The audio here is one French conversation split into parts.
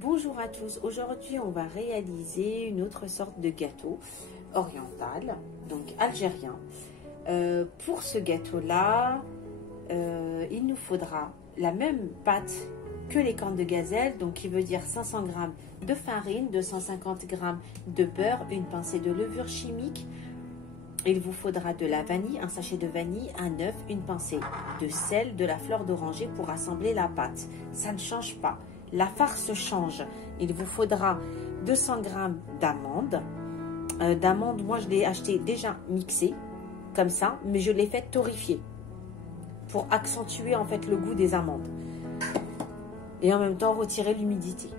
Bonjour à tous, aujourd'hui on va réaliser une autre sorte de gâteau oriental, donc algérien. Pour ce gâteau-là, il nous faudra la même pâte que les cornes de gazelle, donc qui veut dire 500 g de farine, 250 g de beurre, une pincée de levure chimique. Il vous faudra de la vanille, un sachet de vanille, un œuf, une pincée de sel, de la fleur d'oranger pour assembler la pâte. Ça ne change pas. La farce change. Il vous faudra 200 g d'amandes. D'amandes, moi je l'ai acheté déjà mixé, comme ça, mais je l'ai fait torréfier pour accentuer en fait le goût des amandes. Et en même temps retirer l'humidité.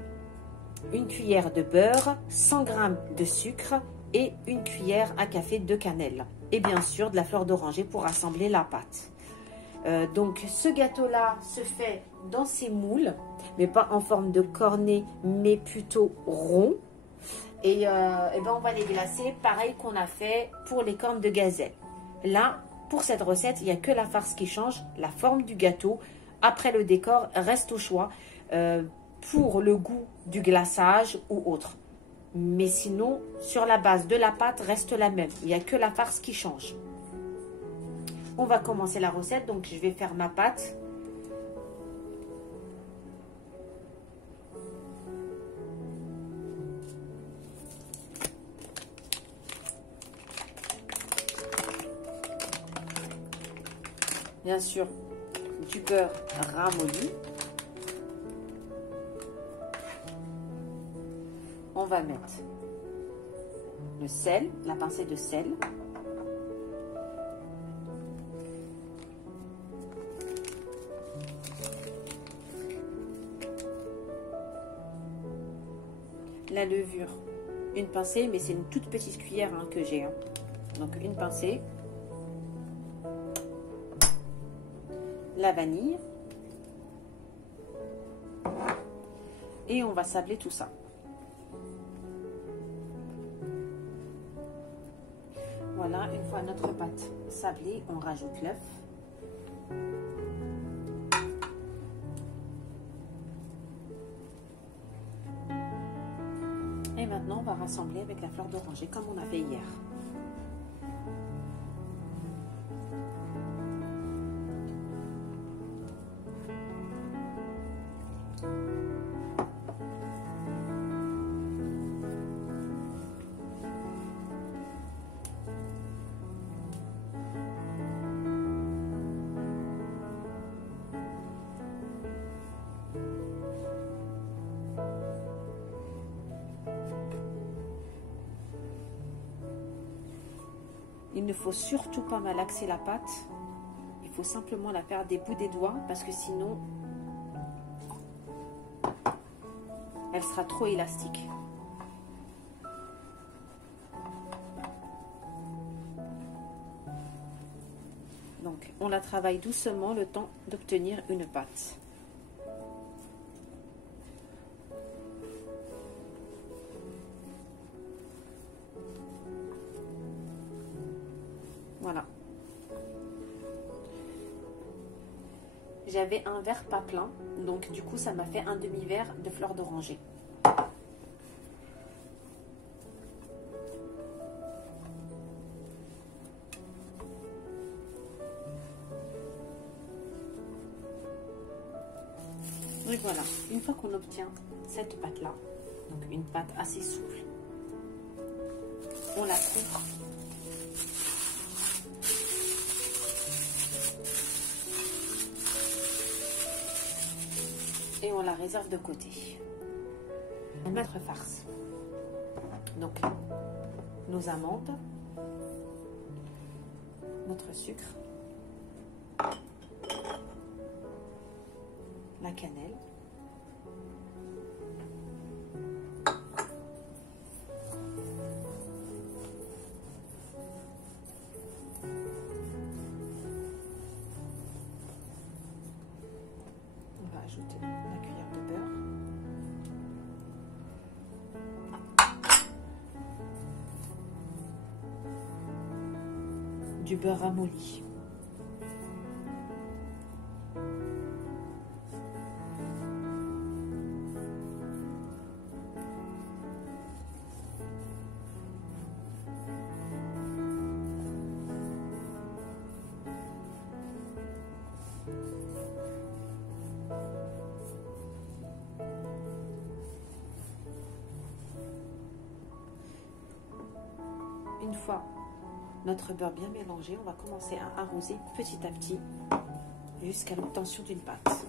Une cuillère de beurre, 100 g de sucre et une cuillère à café de cannelle. Et bien sûr de la fleur d'oranger pour assembler la pâte. Donc ce gâteau-là se fait dans ces moules, mais pas en forme de cornet, mais plutôt rond. Et ben on va les glacer pareil qu'on a fait pour les cornes de gazelle. Là, pour cette recette, il n'y a que la farce qui change, la forme du gâteau. Après, le décor reste au choix pour le goût du glaçage ou autre. Mais sinon, sur la base de la pâte reste la même. Il n'y a que la farce qui change. On va commencer la recette. Donc, je vais faire ma pâte. Bien sûr, du beurre ramolli. On va mettre le sel, la pincée de sel. La levure, une pincée, mais c'est une toute petite cuillère que j'ai. Donc une pincée. La vanille. Et on va sabler tout ça. Voilà, une fois notre pâte sablée, on rajoute l'œuf. Et maintenant, on va rassembler avec la fleur d'oranger comme on a fait hier. Il ne faut surtout pas malaxer la pâte. Il faut simplement la faire des bouts des doigts parce que sinon, elle sera trop élastique. Donc, on la travaille doucement le temps d'obtenir une pâte. Voilà. J'avais un verre pas plein, donc du coup ça m'a fait un demi-verre de fleur d'oranger. Et voilà, une fois qu'on obtient cette pâte-là, donc une pâte assez souple, on la coupe. Et on la réserve de côté. Notre farce. Donc, nos amandes, notre sucre, la cannelle, on va ajouter la cuillère de beurre. Du beurre ramolli. Une fois notre beurre bien mélangé, on va commencer à arroser petit à petit jusqu'à l'obtention d'une pâte.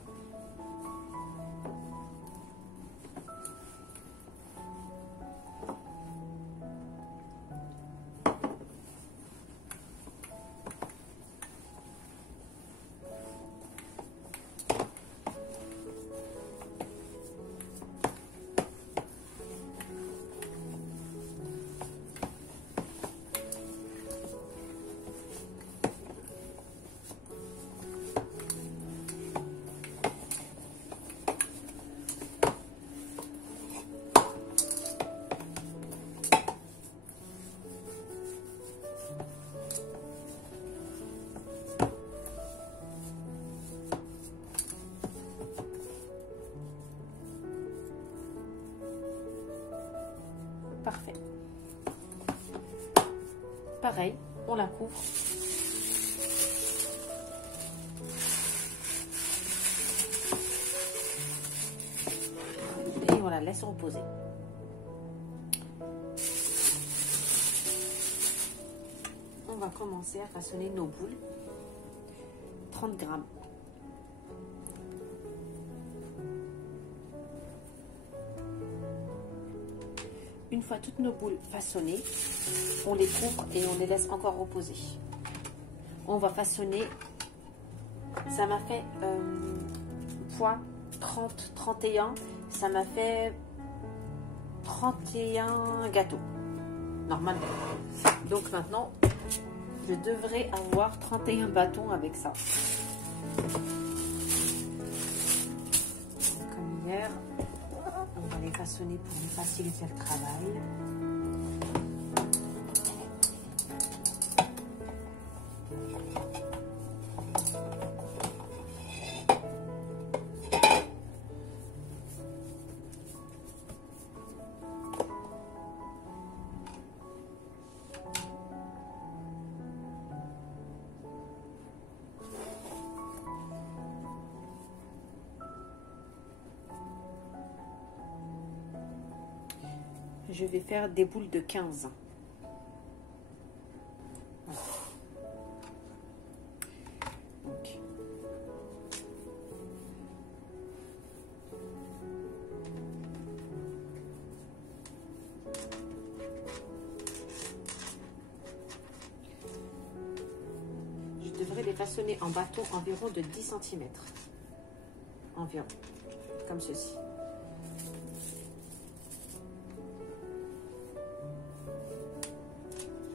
Parfait. Pareil, on la couvre. Et on la laisse reposer. On va commencer à façonner nos boules. 30 grammes. Une fois toutes nos boules façonnées, on les couvre et on les laisse encore reposer. On va façonner, ça m'a fait poids 30, 31, ça m'a fait 31 gâteaux, normalement. Donc maintenant, je devrais avoir 31 bâtons avec ça. Comme hier. On va les façonner pour nous faciliter le travail. Je vais faire des boules de 15. Voilà. Donc. Je devrais les façonner en bâton environ de 10 cm. Environ. Comme ceci.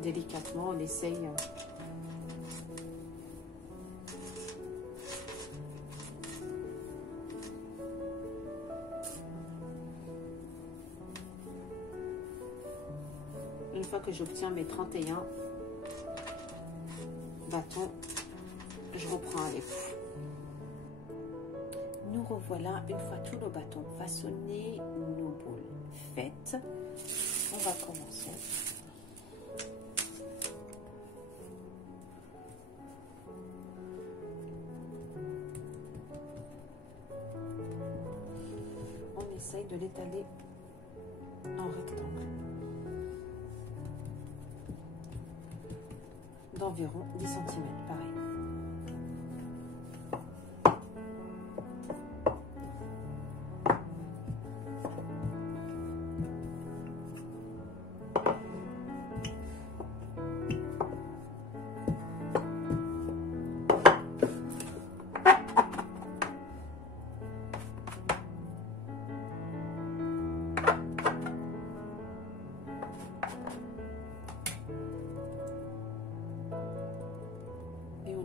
Délicatement, on essaye. Une fois que j'obtiens mes 31 bâtons, je reprends avec. Nous revoilà une fois tous nos bâtons façonnés, nos boules faites. On va commencer. Essaye de l'étaler en rectangle d'environ 10 cm, pareil.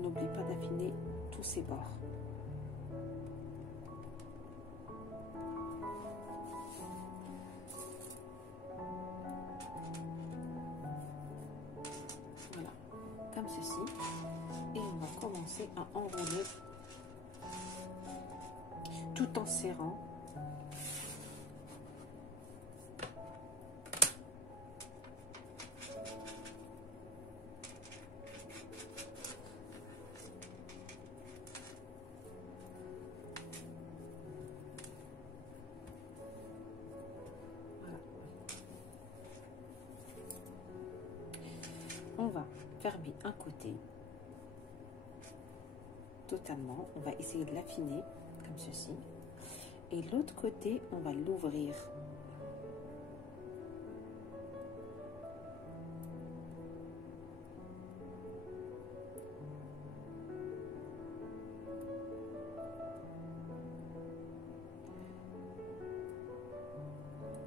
N'oublie pas d'affiner tous ces bords. Voilà, comme ceci. Et on va commencer à enrouler tout en serrant. on va fermer un côté totalement. On va essayer de l'affiner comme ceci. Et l'autre côté, on va l'ouvrir.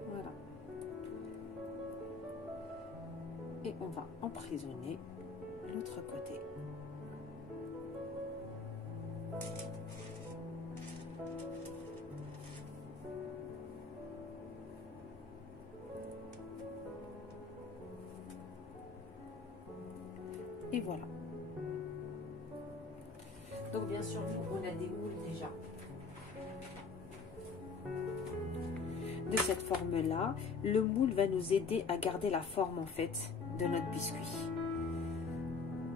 Voilà. Et on va emprisonner l'autre côté. Et voilà. Donc bien sûr, nous, on a des moules déjà de cette forme-là. Le moule va nous aider à garder la forme en fait de notre biscuit.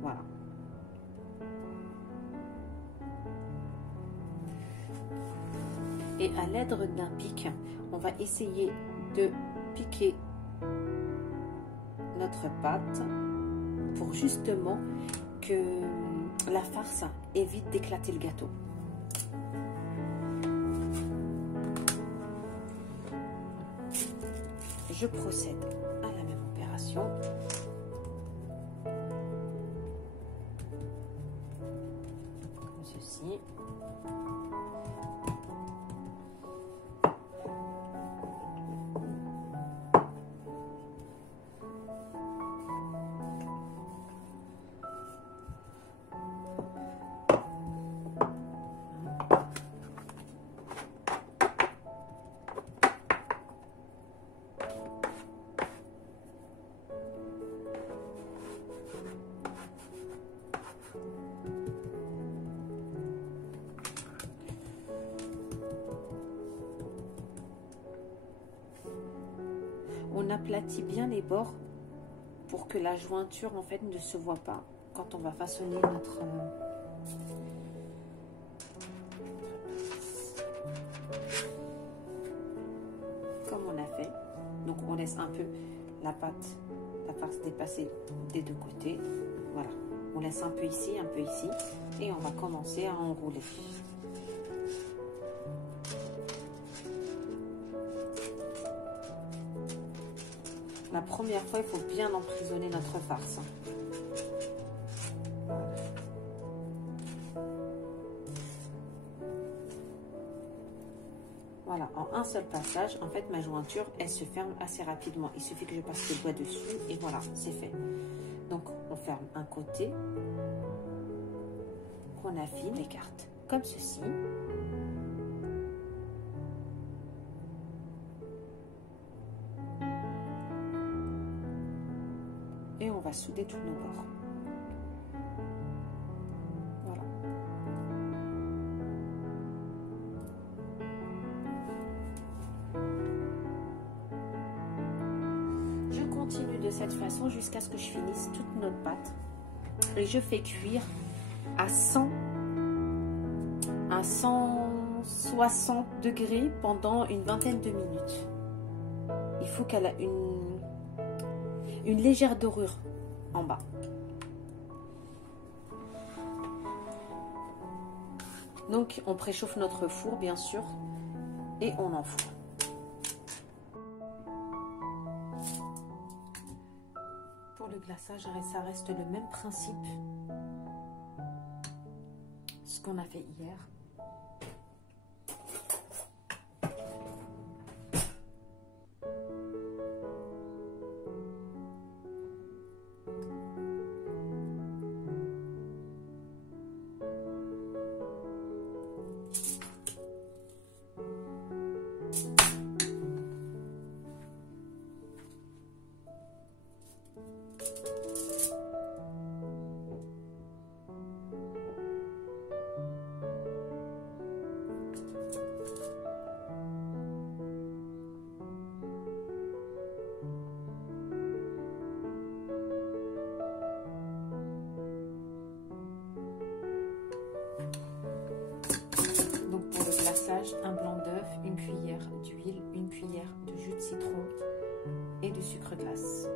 Voilà. Et à l'aide d'un pic, on va essayer de piquer notre pâte pour justement que la farce évite d'éclater le gâteau. Je procède à la même opération. Comme ceci. On aplatit bien les bords pour que la jointure en fait ne se voit pas quand on va façonner notre comme on a fait. Donc on laisse un peu la pâte, la farce dépasser des deux côtés. Voilà, on laisse un peu ici et on va commencer à enrouler. La première fois, il faut bien emprisonner notre farce. Voilà, en un seul passage, en fait, ma jointure, elle se ferme assez rapidement. Il suffit que je passe le doigt dessus et voilà, c'est fait. Donc, on ferme un côté, qu'on affine, on écarte comme ceci. Et on va souder tous nos bords. Voilà. Je continue de cette façon jusqu'à ce que je finisse toute notre pâte. Et je fais cuire à 160 degrés pendant une vingtaine de minutes. Il faut qu'elle ait une légère dorure en bas. Donc on préchauffe notre four bien sûr et on enfourne. Pour le glaçage, ça reste le même principe, ce qu'on a fait hier. Un blanc d'œuf, une cuillère d'huile, une cuillère de jus de citron et du sucre glace.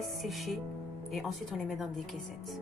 laisse sécher et ensuite on les met dans des caissettes.